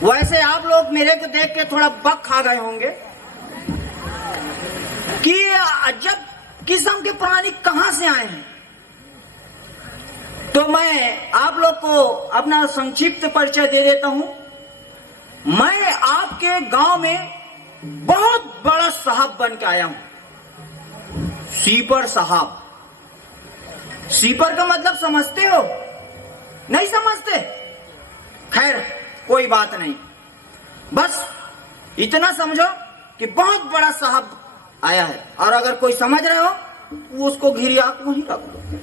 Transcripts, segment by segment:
वैसे आप लोग मेरे को देख के थोड़ा बक खा गए होंगे कि अजब किस्म के प्राणी कहां से आए हैं। तो मैं आप लोग को अपना संक्षिप्त परिचय दे देता हूं। मैं आपके गांव में बहुत बड़ा साहब बन के आया हूं, सीपर साहब। सीपर का मतलब समझते हो? नहीं समझते? खैर कोई बात नहीं, बस इतना समझो कि बहुत बड़ा साहब आया है। और अगर कोई समझ रहे हो वो उसको घिरिया को ही रख दो।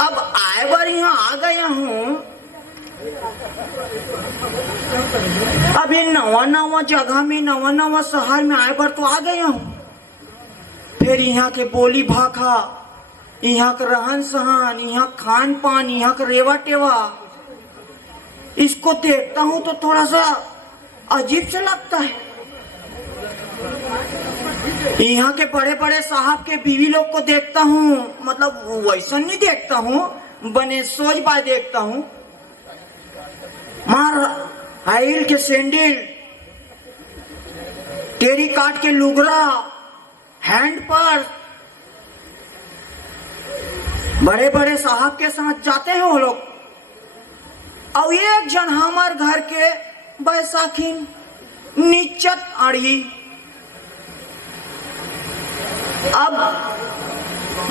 अब आए बार यहाँ आ गया हूं, अभी नवा नवा जगह में नवा नवा शहर में आए बार तो आ गया हूं। फिर यहाँ के बोली भाखा, यहाँ का रहन सहन, यहाँ खान पान, यहाँ का रेवा टेवा, इसको देखता हूं तो थोड़ा सा अजीब सा लगता है। यहाँ के बड़े बड़े साहब के बीवी लोग को देखता हूँ, मतलब वैसा नहीं देखता हूँ, बने सोच बाय देखता हूँ। मार हाइल के सैंडल, टेरी काट के लुगरा, हैंड पर, बड़े बड़े साहब के साथ जाते हैं वो लोग। और एक जन हमार घर के बैसाखी निचत अड़ी। अब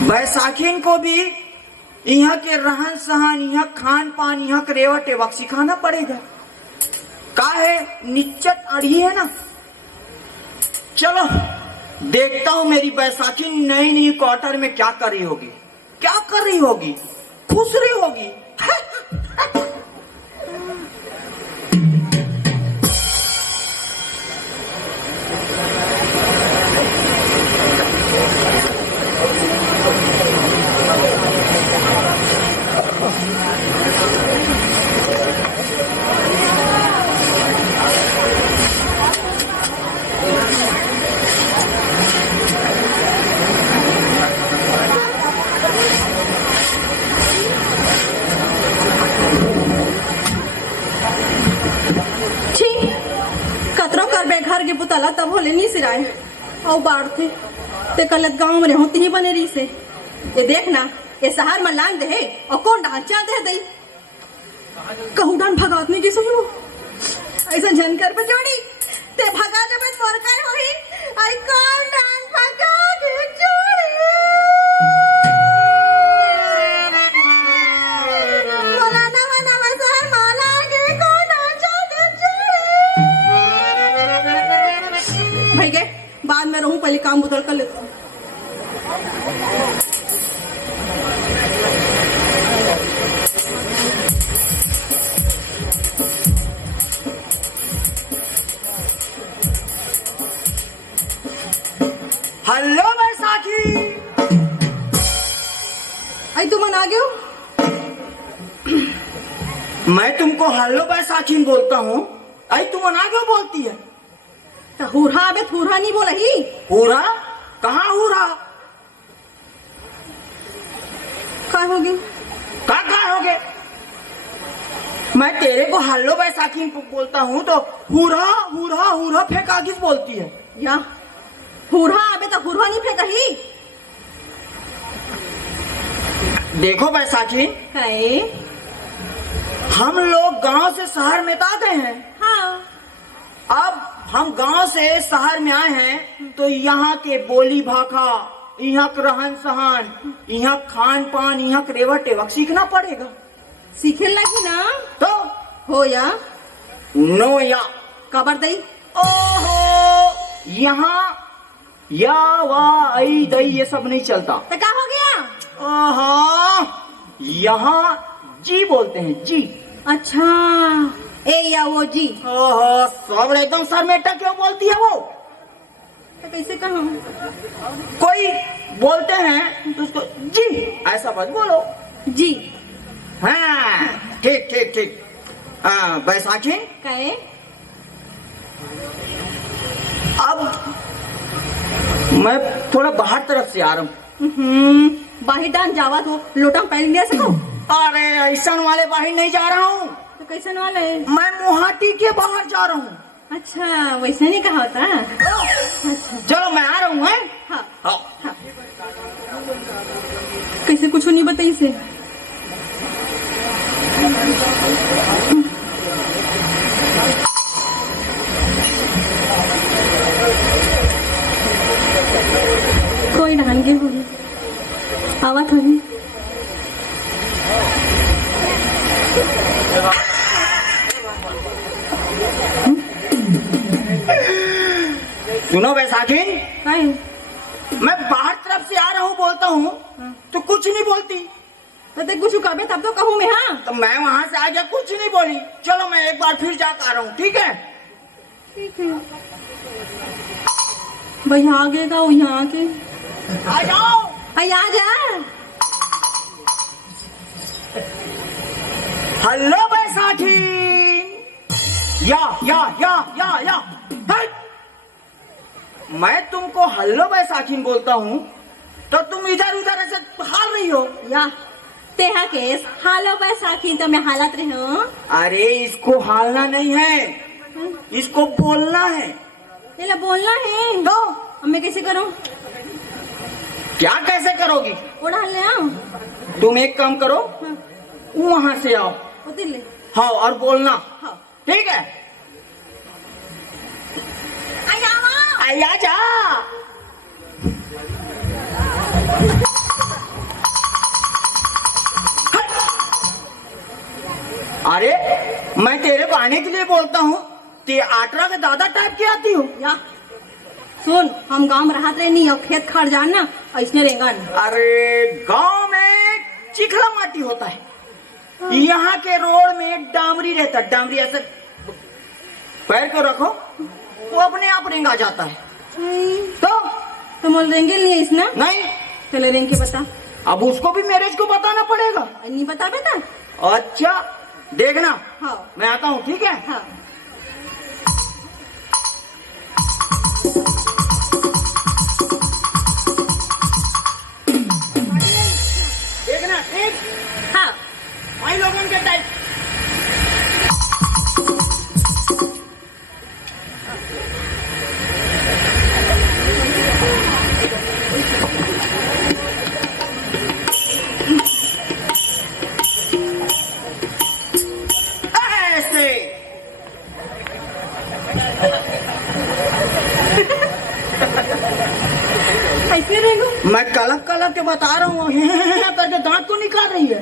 बैसाखीन को भी यहाँ के रहन सहन, यहाँ खान पान, यहाँ के रेवा टेवा सिखाना पड़ेगा। का है, निचत अड़ी है ना। चलो देखता हूँ मेरी बैसाखी नई नई क्वार्टर में क्या कर रही होगी, क्या कर रही होगी, खुश रही होगी। पुतला तब होले नहीं सिराए और बाढ़ते ते कलत गांव में होती ही बने रही से। ये देखना ये शहर में लांग दे और कौन ढांचा दे दई कहूं डान भगात नहीं की सुनो ऐसा जनकर पे जोड़ी ते भगा जब तोर काय होई आई कौन डान भगा के जोड़ी मोला नवा नवा शहर माला के कौन ढांचा दे जोड़ी। भाई के बाद में रहूं, पहले काम बुतल कर लेता हूँ। हेलो बैसाखी, आई तुम आ गए हो? मैं तुमको हेलो बैसाखी बोलता हूँ, आई तुम आ गए बोलती है। तो हुरा अबे हुरा नहीं बोला ही। हुरा कहाँ हुरा? क्या हो गई? क्या हो गए? मैं तेरे को हेलो बैसाखी बोलता हूँ तो हुरा हुरा हुरा फेंका किस बोलती है? या हुरा अबे तो हुरा नहीं फेंका ही। देखो बैसाखी, है हम लोग गांव से शहर में आ गए हैं। हाँ। अब हम गांव से शहर में आए हैं तो यहाँ के बोली भाखा, यहाँ का रहन सहन, यहाँ खान पान, यहाँ का रेवा टेवा सीखना पड़ेगा। सीखे लगी ना तो हो या नो या कबर दई। ओहो, यहाँ या वा आई दई ये सब नहीं चलता। तो क्या हो गया? ओहो, यहाँ जी बोलते हैं, जी। अच्छा ए या वो जी। ओहो, सब एकदम सर में अटक क्यों बोलती है वो? तो कैसे कहूँ? कोई बोलते हैं तो उसको जी ऐसा बस बोलो। जी। हाँ ठीक ठीक ठीक। बैसाखी, कहे अब मैं थोड़ा बाहर तरफ से आ रहा हूँ। बाहर डांस जावा तो लोटा पहन लिया सको। अरे ऐसा वाले बाहर नहीं जा रहा हूँ, तो कैसे वाला है? मैं मोहाटी के बाहर जा रहा हूँ। अच्छा, वैसे नहीं कहा होता। अच्छा चलो मैं आ रहा हूँ। हाँ हाँ। कैसे कुछ नहीं बताई से? कोई ढंग के होगी आवाज होगी। सुनो बैसाखी, काय मैं बाहर तरफ से आ रहा हूँ बोलता हूँ तो कुछ नहीं बोलती। तो देख कुछ कबे तब तो कहूँ मैं। हाँ तो मैं वहाँ से आ गया, कुछ नहीं बोली। चलो मैं एक बार फिर जाकर आ रहा हूँ, ठीक है? ठीक है भाई, आगे का यहाँ के आ जाओ। भाई आ जा। हेलो बैसाखी। या हट। मैं तुमको हेलो बैसाखी बोलता हूँ तो तुम इधर उधर ऐसे हाल रही हो। या तेहा केस हालो बैसाखी तो मैं हालत रही हूँ। अरे इसको हालना नहीं है, इसको बोलना है। ये बोलना है तो अब मैं कैसे करूँ? क्या कैसे करोगी? उड़ा ले आओ। तुम एक काम करो, हाँ वहां से आओ। उतर ले। हाँ, और बोलना। हाँ ठीक है? आया आया जा। अरे मैं तेरे बहाने के लिए बोलता हूँ, ते आटरा के दादा टाइप की आती हो। या सुन, हम गांव में रहते रहे नहीं और खेत खाड़ जानना ऐसने रहेगा। अरे गांव में चिखला माटी होता है, यहाँ के रोड में डामरी रहता है। डामरी ऐसे पैर को रखो वो अपने आप रेंगा जाता है। तो मोल रेंगे नहीं है इसना? नहीं। चले रेंग के बता। अब उसको भी मैरिज को बताना पड़ेगा। नहीं बता बेटा। अच्छा देखना। हाँ मैं आता हूँ, ठीक है? हाँ देखना। ठीक। हाँ भाई लोगों के टाइप। ऐसे रहेगा। मैं कलक कलक के बता रहा हूँ, करके दांत को निकाल रही है।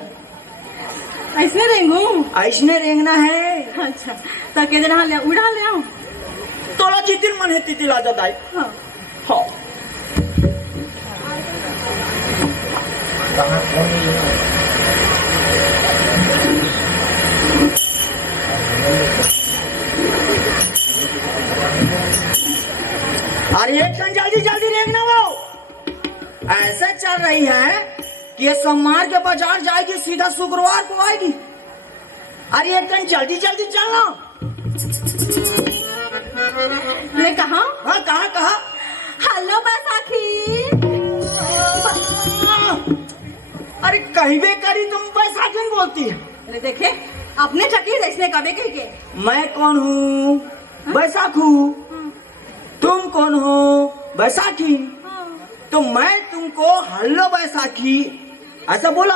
ऐसे रेंगू। ऐसने रेंगना है। अच्छा तो के दिन ले उड़ा ले आओ। तोला जितिन मन है तितिल आ जाता है। हाँ हाँ। अरे एक जल्दी जल्दी रेंगना। वो ऐसे चल रही है कि ये सोमवार के बाजार जाएगी, सीधा शुक्रवार को आएगी। अरे एक जल्दी जल्दी चलना। मैं कहा? हाँ कहा? हेलो बैसाखी। अरे कहीं भी करी तुम बैसाखी बोलती है। अरे देखे अपने चकी इसने कभी कही के। मैं कौन हूँ? बैसाखू। तुम कौन हो? बैसाखी। तो मैं तुमको हेलो बैसाखी ऐसा बोला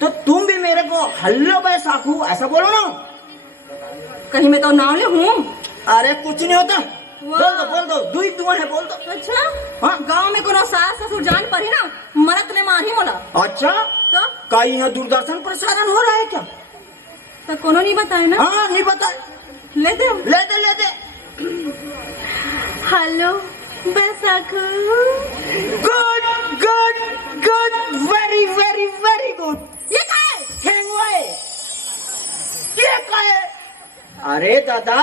तो तुम भी मेरे को हेलो बैसाखू ऐसा बोलो ना। कहीं मैं तो नाव ले हूँ। अरे कुछ नहीं होता, बोल दो दुई दुआ है, बोल दो। अच्छा हाँ? गांव में कोनो सास ससुर जान पड़ी ना मरत ले मारी मोला। अच्छा तो का यहाँ दूरदर्शन प्रसारण हो रहा है क्या? तो कोनो नहीं बताए ना। हाँ नहीं बताए। ले दे hello Baisakhu. Good very very very good. ये क्या है? ये क्या है? अरे दादा,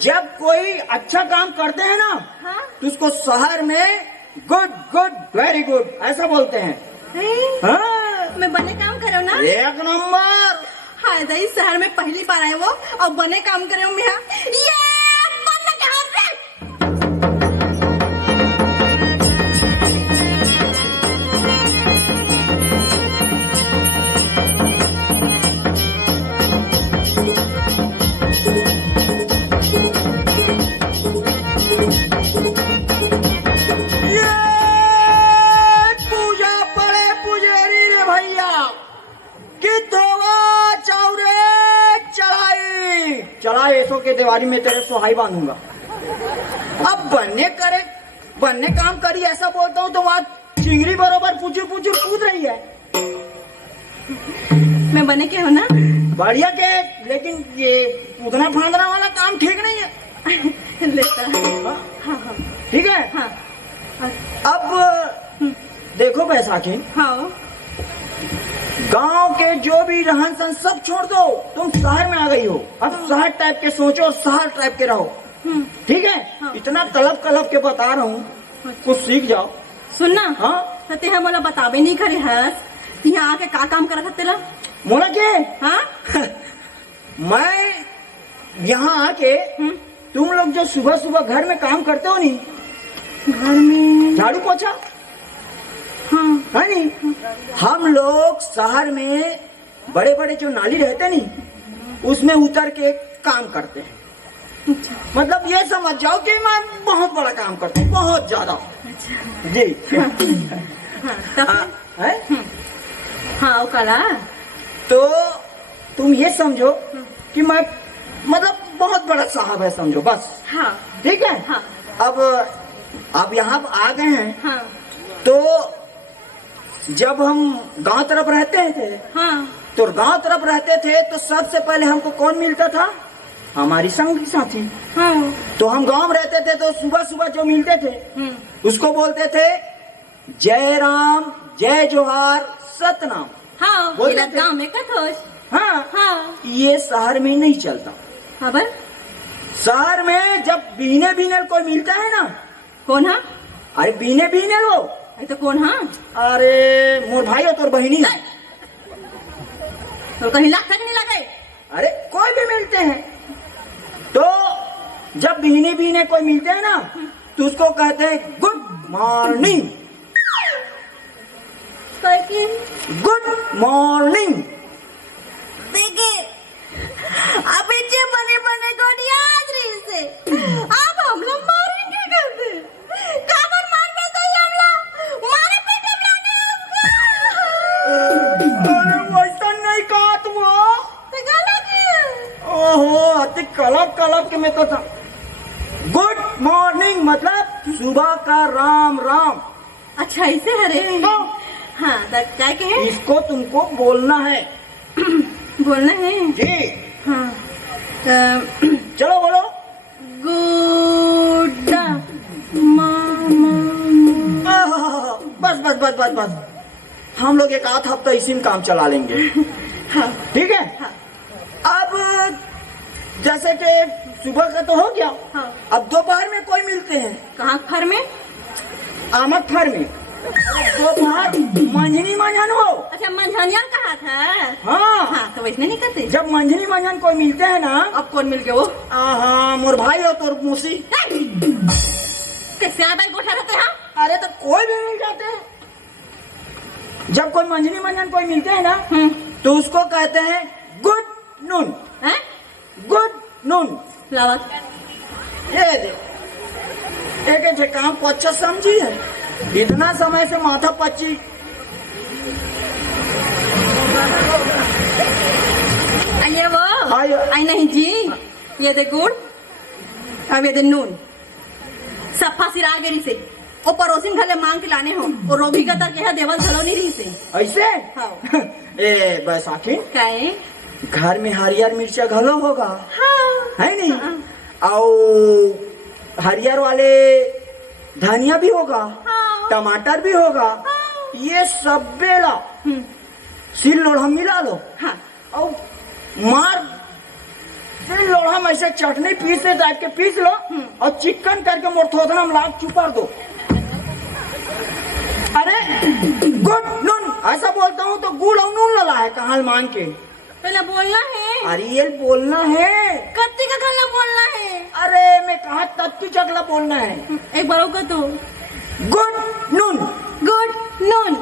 जब कोई अच्छा काम करते हैं ना हाँ? तो उसको शहर में गुड वेरी गुड ऐसा बोलते हैं। हाँ? मैं बने काम करो ना। एक नंबर। हाय दई शहर में पहली बार आए वो और बने काम करे हो मिया ये बन के हाथ रे। ये पूजा पड़े पुजेरी रे भैया कि धोवा चाउरे चढ़ाई चढ़ाई ऐसो के दिवाली में तेरे सुहाई बांधूंगा। अब बनने काम करी ऐसा बोलता हूँ तो वहां चिंगड़ी बरोबर पुचुर पुचुर कूद रही है। मैं बने के हो ना बढ़िया के, लेकिन ये कूदना फांदना वाला काम ठीक नहीं है। लेता हाँ? हाँ हाँ ठीक है। हाँ अब देखो बैसाखी, हाँ गांव के जो भी रहन सहन सब छोड़ दो, तुम शहर में आ गई हो। अब शहर टाइप के सोचो, शहर टाइप के रहो, ठीक है। हाँ। इतना कलब के बता रहा हूँ, कुछ सीख जाओ। सुनना हाँ तो ते मोला बताबे नहीं करे है यहाँ आके का काम करत तेला मोला के हाँ मैं यहाँ आके तुम लोग जो सुबह सुबह घर में काम करते हो नहीं, घर में झाड़ू पोछा हाँ है नहीं, हम लोग शहर में बड़े बड़े जो नाली रहते नहीं, उसमें उतर के काम करते हैं। अच्छा मतलब ये समझ जाओ कि मैं बहुत बड़ा काम करता हूँ, बहुत ज्यादा जी। हाँ तब है? हाँ वो कला तो तुम ये समझो कि मैं मतलब बहुत बड़ा साहब है, समझो बस। हाँ ठीक है। हाँ अब यहाँ आ गए हैं, हाँ तो जब हम गांव तरफ रहते थे, हाँ तो गांव तरफ रहते थे तो सबसे पहले हमको कौन मिलता था? हमारी संगी साथी। हाँ तो हम गांव में रहते थे तो सुबह सुबह जो मिलते थे उसको बोलते थे जय राम, जय जोहार, सतनाम। हाँ बोलते ये थे। गाँव में कथोश हाँ हाँ ये शहर में नहीं चलता। खबर शहर में जब बीने बीने कोई मिलता है ना, कौन हाँ अरे बीने बीने लो, ये तो कौन हाँ अरे मोर भाई हो तोर बहिनी, तो कहीं लाख तक नहीं लगे। अरे कोई भी मिलते हैं तो जब बीने बीने कोई मिलते हैं ना तो उसको कहते हैं गुड मॉर्निंग, गुड मॉर्निंग। देखिए अबे जे बने बने गोड़ी आज रही से अब हम लोग मारेंगे कैसे? काबर मार पे तो हम लोग मारे पेटे बनाने अरे वैसा नहीं कहा तुम हो। तो गाना की ओहो अति कलब के में तो था। गुड मॉर्निंग मतलब सुबह का राम राम। अच्छा ऐसे है रे तो हाँ तो क्या कहे इसको तुमको बोलना है बोलना है जी। हाँ चलो बोलो। गुड बस बस बस बस बस, हम लोग एक आध हफ्ता इसी में काम चला लेंगे, हाँ ठीक है। हाँ अब जैसे कि सुबह का तो हो गया, हाँ अब दोपहर में कोई मिलते हैं कहाँ फर में आमक फर में। दोपहर मंझनी मंझन हो। अच्छा मंझनिया कहा था हाँ हाँ तो वैसे नहीं करते जब मंझनी मंझन कोई मिलते हैं ना, अब कौन मिल गया वो हाँ मोर भाई हो तोर मुसी। कैसे आधा गोठा रहते हैं अरे तो कोई भी मिल जाते हैं। जब कोई मंझनी मंझन कोई मिलते हैं ना तो उसको कहते हैं गुड नून, हैं गुड नून। लावा ये देख एक काम को अच्छा समझी है, इतना समय से माथा पच्ची। ये वो आयो। आई नहीं जी ये दे गुड़ अब ये दे नून सफा सिरा गेरी से ओ पड़ोसिन घरे मांग के लाने हो और रोभी का तक यह देवल धलो नहीं रही से ऐसे हाँ ए बैसाखी काहे घर में हरियर मिर्चा घलो होगा हाँ है नहीं हाँ। और हरियर वाले धनिया भी होगा, हाँ। टमाटर भी होगा, हाँ। ये सब बेला सिल लोढ़ा मिला लो हाँ और मार सिल लोढ़ा में ऐसे चटनी पीस ले टाइप के पीस लो और चिकन करके मोरथोदना में लाग चुपार दो। अरे गुड नून ऐसा बोलता हूँ तो गुड़ और नून लला है कहाल मान के। पहले बोलना है। अरे ये बोलना है। कत्ती का गला बोलना है। अरे मैं कहा तत्तू चकला बोलना है। एक बार का तो गुड नून। Good noon.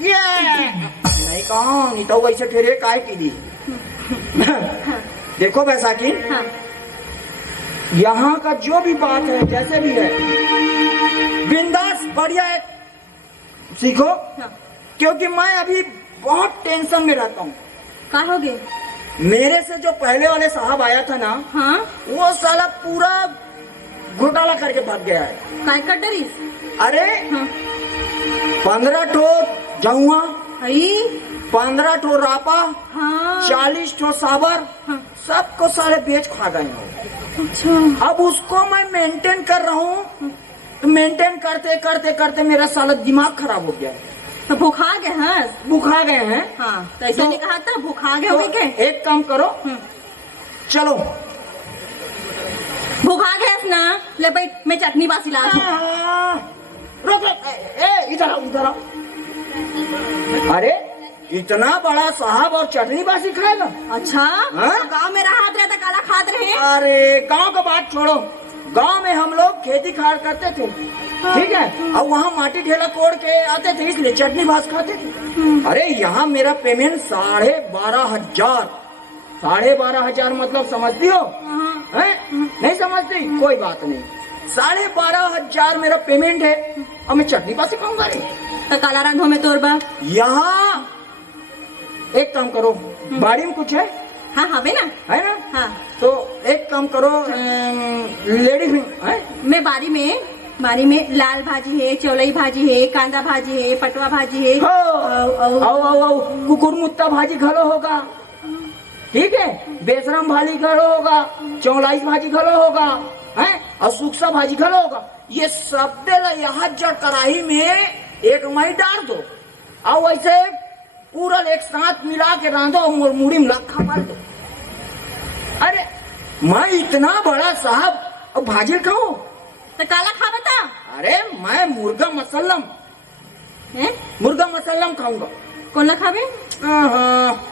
ये नहीं कहा, नहीं तो वैसे ठहरे काय की दी। देखो बैसाखी, हाँ। यहाँ का जो भी बात है जैसे भी है बिंदास बढ़िया है, सीखो। हाँ। क्योंकि मैं अभी बहुत टेंशन में रहता हूँ। क्या हो गए? मेरे से जो पहले वाले साहब आया था ना, हाँ। वो साला पूरा घोटाला करके भाग गया है। काय कर डरीस? अरे हाँ। 15 ठो जहुआ, आई 15 ठो रापा, हाँ। 40 ठो साबर, हाँ। सबको सारे बेच खा गए हैं। अच्छा। अब उसको मैं मेंटेन कर रहा हूँ, तो मेंटेन करते करते करते मेरा साला दिमाग खराब हो गया। तो भूखा गए हैं? भूखा गए हैं। हाँ, तो ऐसा नहीं कहा था भूखा गए तो होगे के? एक काम करो, चलो। भूखा गए ना, ले बैठ, मैं चटनी बासी ला दूं। रुक रुक, इधर आओ, इधर आओ। अरे इतना बड़ा साहब और चटनी बासी खाएगा? अच्छा, हाँ? तो गाँव में रहा रहता काला खाद रहे। अरे गांव का बात छोड़ो, गांव में हम लोग खेती खाड़ करते थे, ठीक है, और वहाँ माटी ढेला कोड़ के आते थे, इसलिए चटनी भात खाते थे। अरे यहाँ मेरा पेमेंट 12,500। 12,500 मतलब समझती हो? हैं? नहीं समझती? कोई बात नहीं। 12,500 मेरा पेमेंट है और मैं चटनी पास खाऊंगा रे। तो काला रंग में तोर बा। यहाँ एक काम करो, बाड़ी में कुछ है? हाँ हवे ना, है ना? हाँ। तो एक काम करो, लेडीज है? मैं बारी में लाल भाजी है, चौलाई भाजी है, कांदा भाजी है, पटवा भाजी है। कुकुर मुत्ता भाजी घलो होगा, ठीक है, बेसरम भाजी घलो होगा, चौलाई भाजी घलो होगा, है, और सुक्सा भाजी घलो होगा। ये सब डेला यहाँ जड़ कढ़ाई में एक मई डाल दो, और वैसे पूरा एक साथ मिला के रांधो और मुड़ी में लखा मार दो। अरे मैं इतना बड़ा साहब और भाजी खाऊं? तो काला खा बता। अरे मैं मुर्गा मसल्लम खाऊंगा। कौन ला खावे?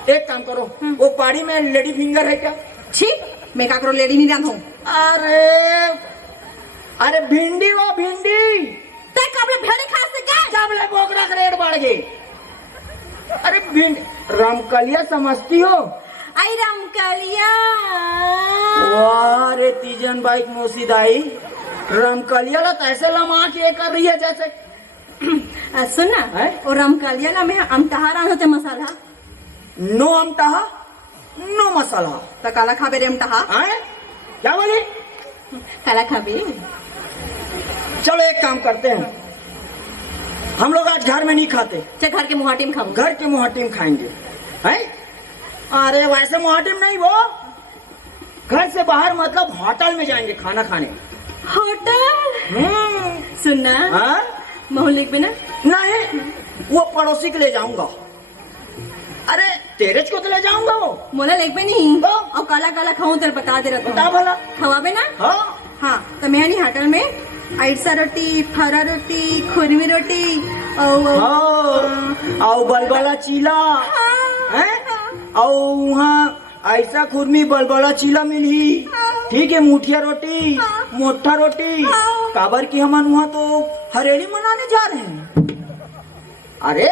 एक काम करो, वो पाड़ी में लेडी फिंगर है क्या? छी, मैं का करो लेडी नहीं रांधूं। अरे भिंडी, वो भिंडी ते काबले भेड़े खा से गए? चावले बोकरा का रेट बढ़ गई। अरे भिंडी, रामकलिया समझती हो? आई रामकलिया। वाह रे तीजन बाइक मोसीदाई, रामकलिया ला तैसे लमा के कर रही है जैसे। सुन ना, और रामकलिया ला में अमतहा रांधते मसाला। नो अमतहा, नो मसाला। तो काला खाबे रे अमतहा? क्या बोली? काला खाबे। चलो एक काम करते हैं, हम लोग आज घर में नहीं खाते। चे घर के मुहाटी में खाओ। घर के मुहाटी में खाएंगे, हैं? अरे वैसे मुहाटी में नहीं, वो घर से बाहर मतलब होटल में जाएंगे खाना खाने। होटल? सुनना, हाँ? मोहल्ले में ना? नहीं, वो पड़ोसी के ले जाऊंगा। अरे तेरे को तो ले जाऊंगा वो। मोला लेग पे नहीं। और काला काला खाऊं तेरे बता दे रहा। बता भला। खवाबे ना? हाँ। हाँ, तो मैं नहीं होटल में ऐसा रोटी, फरा रोटी, खुरमी रोटी और बलबला चीला, और वहाँ ऐसा खुरमी बलबला चीला मिली, ठीक है, मुठिया रोटी, मोटा रोटी, काबर की हम वहाँ तो हरेली मनाने जा रहे हैं। अरे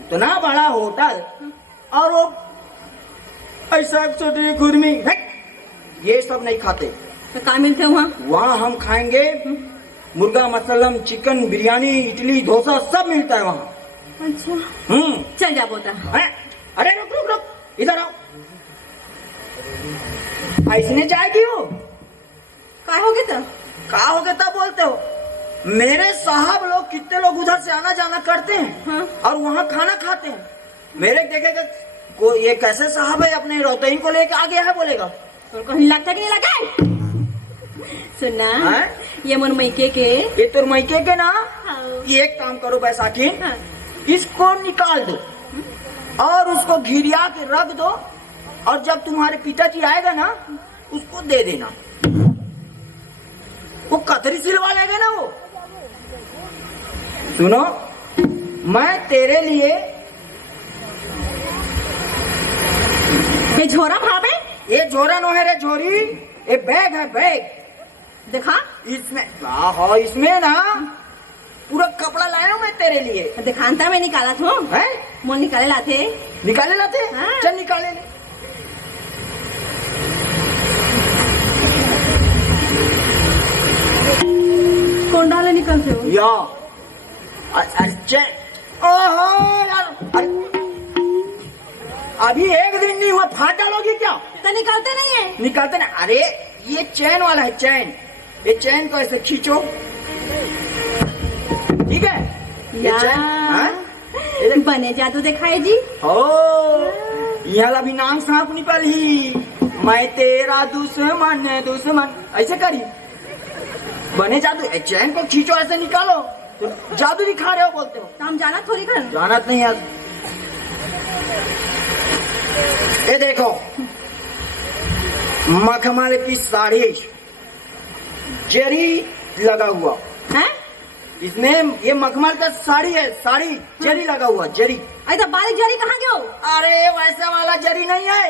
इतना बड़ा होटल और वो ऐसा छोटी खुरमी, ये सब नहीं खाते। तो कहाँ मिलते वहाँ? वहाँ हम खाएंगे मुर्गा मसलम, चिकन, बिरयानी, इडली, डोसा सब मिलता है वहाँ। अच्छा। चल जा बोता। अरे रुक रुक रुक, इधर आओ। ऐसने जाएगी वो? क्या हो गया? क्या हो गया तब बोलते हो? मेरे साहब लोग कितने लोग उधर से आना जाना करते हैं। हाँ? और वहाँ खाना खाते हैं। मेरे देखेगा को ये कैसे साहब है, अपने रोतईन को लेके आ गया है बोलेगा। तो लगता कि नहीं लगा? सुनना, ये मन मैके के, ये तो मैके के ना। हाँ। ये एक काम करो बैसाखी, हाँ। इसको निकाल दो और उसको घिरिया के रख दो, और जब तुम्हारे पिताजी आएगा ना उसको दे देना। वो कतरी सिलवा लेगा ना वो। सुनो, मैं तेरे लिए ये झोरा भावे ये झोरा नो है रे झोरी, ये बैग है बैग। देखा इसमें हाँ इसमें ना पूरा कपड़ा लाया हूँ मैं तेरे लिए। दिखानता में निकाला थो है मोल निकाले लाते निकाले लाते हाँ। चल निकाले ले। कौन डाले निकलते हो या अरे ओहो यार अरे अभी एक दिन नहीं हुआ फाड़ डालोगी क्या? तो निकालते नहीं है निकालते ना। अरे ये चैन वाला है चैन, ये चैन को ऐसे खींचो ठीक है। ये चैन हाँ? ये देख। बने जादू दिखाए जी ओ यहाँ भी नाम सांप निकली, मैं तेरा दुश्मन दुश्मन ऐसे करी बने जादू। चैन को खींचो ऐसे निकालो तो जादू दिखा रहे हो बोलते हो। तो हम जाना थोड़ी कर जानत नहीं है। ये देखो मखमल की साड़ी जरी लगा हुआ है इसमें, ये मखमल का साड़ी है, साड़ी जरी लगा हुआ जरी। ऐसा बारीक जरी कहाँ गयो? अरे वैसा वाला जरी नहीं है,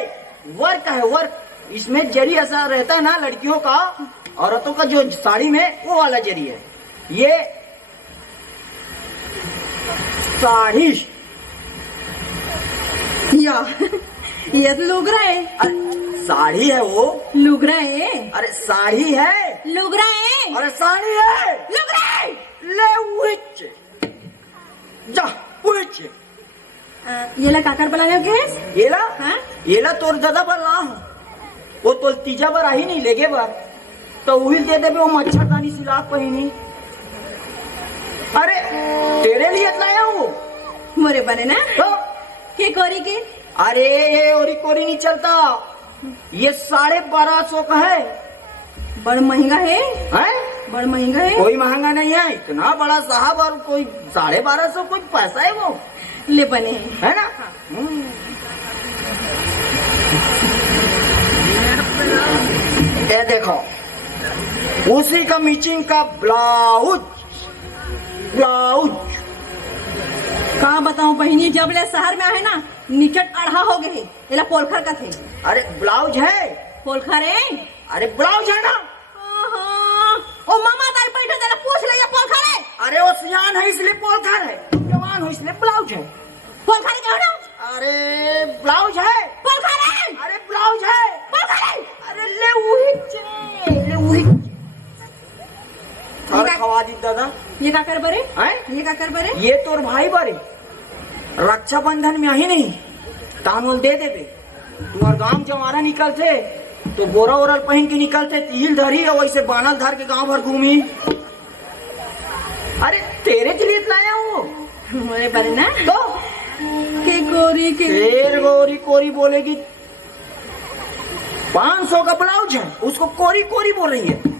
वर्क है वर्क। इसमें जरी ऐसा रहता है ना लड़कियों का, औरतों का जो साड़ी में वो वाला जरी है। ये साड़ी या ये तो लुगरा है। अरे साड़ी है वो, लुगरा है अरे साड़ी है, लुगरा है अरे साड़ी है। लुगरा है। ले विच जा विच ये ला काकर बनाने के है येला हाँ? येला तोर दादा पर ना वो तो तीजा बार आई नहीं लेगे बार तो वही दे दे वो मच्छरदानी सिलाक पहिनी। अरे तेरे लिए लाया हूँ मोरे बने ना तो। के कोरी के अरे ये ओरी कोरी नहीं चलता, ये 1250 का है। बड़ महंगा है हैं? बड़ महंगा है। कोई महंगा नहीं है, इतना बड़ा साहब और कोई 1250 कोई पैसा है वो, ले बने है ना। ये देखो उसी का मैचिंग का ब्लाउज ब्लाउज। कहाँ बताऊं बहनी, जब ले शहर में आए ना निचट अढ़ा हो गए है। एला पोलखर का थे। अरे ब्लाउज है, पोलखर है। अरे ब्लाउज है ना। ओ मामा ताई बैठे तेरा पूछ ले, ये पोलखर है। अरे वो सियान है इसलिए पोलखर है, जवान हो इसलिए ब्लाउज है। पोलखर क्या हो ना? अरे ब्लाउज है, पोलखर है। अरे ब्लाउज है, पोलखर है। अरे ले वही और खवा दी दादा। ये का कर बरे हैं? ये का कर बरे ये तोर भाई बारे रक्षाबंधन में आई नहीं तानोल दे देवे। तुम्हार गांव जमारा निकलते तो बोरा ओरल पहन के निकलते, तिल धरी और वैसे बानल धर के गांव भर घूमी। अरे तेरे के लिए लाया हूँ मोरे बरे ना तो। के गोरी के शेर गोरी कोरी बोलेगी, 500 का ब्लाउज है उसको कोरी कोरी बोल रही है।